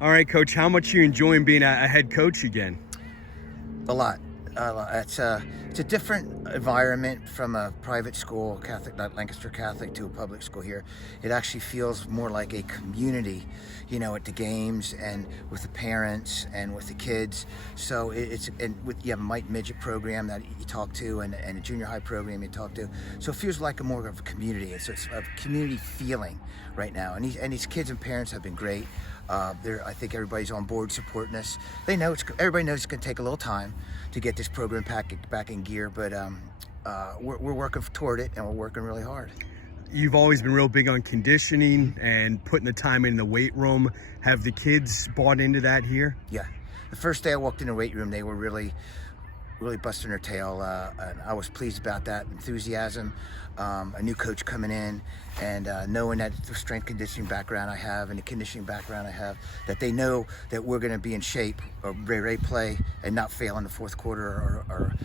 All right, Coach, how much are you enjoying being a head coach again? A lot. It's a different environment from a private school, Catholic, not Lancaster Catholic, to a public school here. It actually feels more like a community, at the games and with the parents and with the kids. So you have a Mike Midget program that you talk to and a junior high program you talk to. So it feels like more of a community. It's a community feeling right now. And these kids and parents have been great. I think everybody's on board supporting us. Everybody knows it's going to take a little time to get this program back in gear, but we're working toward it, and we're working really hard. You've always been real big on conditioning and putting the time in the weight room. Have the kids bought into that here? Yeah. The first day I walked in the weight room, they were really busting their tail, and I was pleased about that enthusiasm. A new coach coming in, and knowing that the strength conditioning background I have and the conditioning background I have, that they know that we're going to be in shape or ready to play and not fail in the fourth quarter or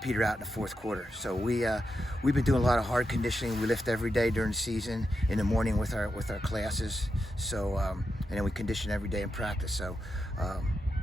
peter out in the fourth quarter. So we've been doing a lot of hard conditioning. We lift every day during the season in the morning with our classes. So and then we condition every day in practice. So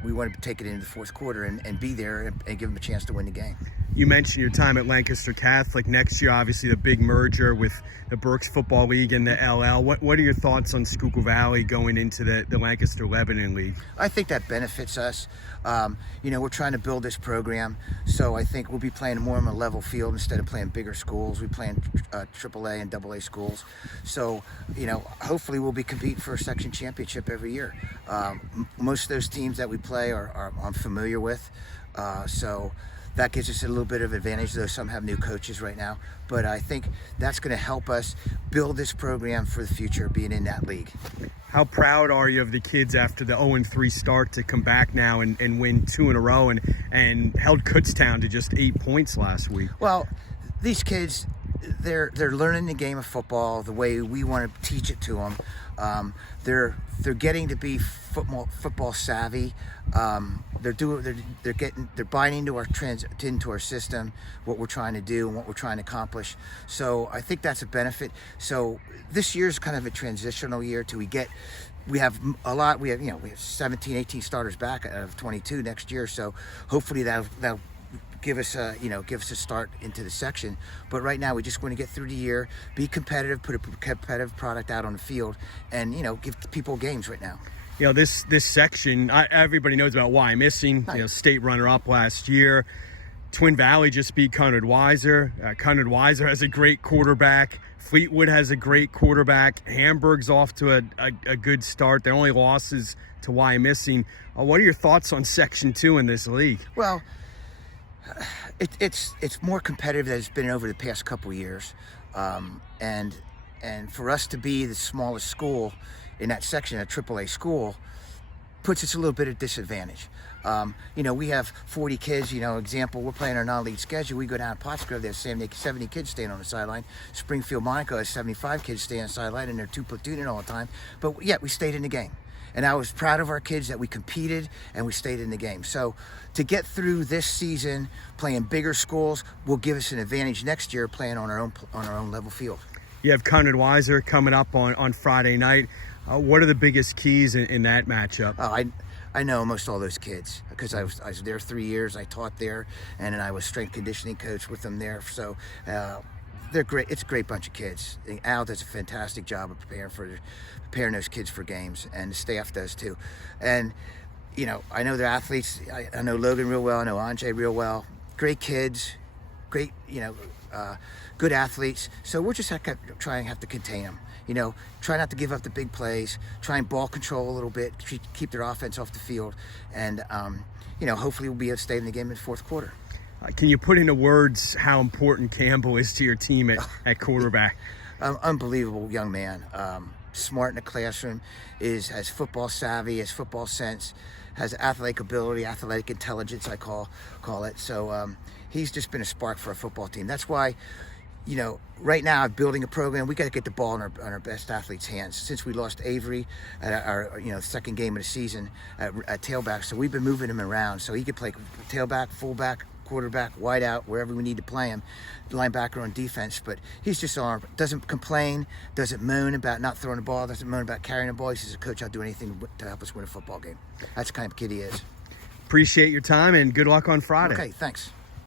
we want to take it into the fourth quarter and be there and give them a chance to win the game. You mentioned your time at Lancaster Catholic. Next year, obviously, the big merger with the Berks Football League and the LL. What are your thoughts on Schuylkill Valley going into the Lancaster-Lebanon League? I think that benefits us. We're trying to build this program, so I think we'll be playing more on a level field instead of playing bigger schools. We play in AAA and AA schools. So, hopefully we'll be competing for a section championship every year. Most of those teams that we play I'm familiar with. So that gives us a little bit of advantage, though some have new coaches right now. But I think that's going to help us build this program for the future, being in that league. How proud are you of the kids after the 0-3 start to come back now and win 2 in a row and held Kutztown to just 8 points last week? Well, these kids, they're learning the game of football the way we want to teach it to them. They're getting to be football savvy. They're buying into our system, what we're trying to do and what we're trying to accomplish. So I think that's a benefit. So this year's kind of a transitional year till we have 17, 18 starters back out of 22 next year. So hopefully that'll give us a start into the section. But right now we just want to get through the year, be competitive, put a competitive product out on the field, and give people games right now. This section, everybody knows about why missing. Right. State runner-up last year. Twin Valley just beat Conrad Weiser. Conrad Weiser has a great quarterback. Fleetwood has a great quarterback. Hamburg's off to a good start. Their only loss is to why missing. What are your thoughts on Section 2 in this league? Well, it's more competitive than it's been over the past couple of years, and for us to be the smallest school in that section, a AAA school, puts us a little bit of disadvantage. We have 40 kids. Example, we're playing our non-league schedule. We go down to Pottsgrove, there's 70 kids staying on the sideline. Springfield Monaco has 75 kids staying on the sideline, and they're 2 platooning all the time. But yet we stayed in the game. And I was proud of our kids that we competed and we stayed in the game. So to get through this season playing bigger schools will give us an advantage next year playing on our own level field. You have Conrad Weiser coming up on Friday night. What are the biggest keys in that matchup? I know almost all those kids because I was there 3 years. I taught there, and then I was strength conditioning coach with them there. So they're great. It's a great bunch of kids. Al does a fantastic job of preparing those kids for games, and the staff does too. And I know they're athletes. I know Logan real well. I know Anjay real well. Great kids, great good athletes. So we're just trying to have to contain them. Try not to give up the big plays. Try and ball control a little bit. Keep their offense off the field, and hopefully we'll be able to stay in the game in the fourth quarter. Can you put into words how important Campbell is to your team at quarterback? Unbelievable young man. Smart in the classroom, has football savvy, has football sense, has athletic ability, athletic intelligence, I call it. So he's just been a spark for our football team. That's why, right now I'm building a program. We got to get the ball in our best athletes' hands. Since we lost Avery at our second game of the season at tailback, so we've been moving him around so he could play tailback, fullback, quarterback, wide out, wherever we need to play him, linebacker on defense. But he's just doesn't complain, doesn't moan about not throwing the ball, doesn't moan about carrying the ball. He says, "Coach, I'll do anything to help us win a football game." That's the kind of kid he is. Appreciate your time and good luck on Friday. Okay, thanks.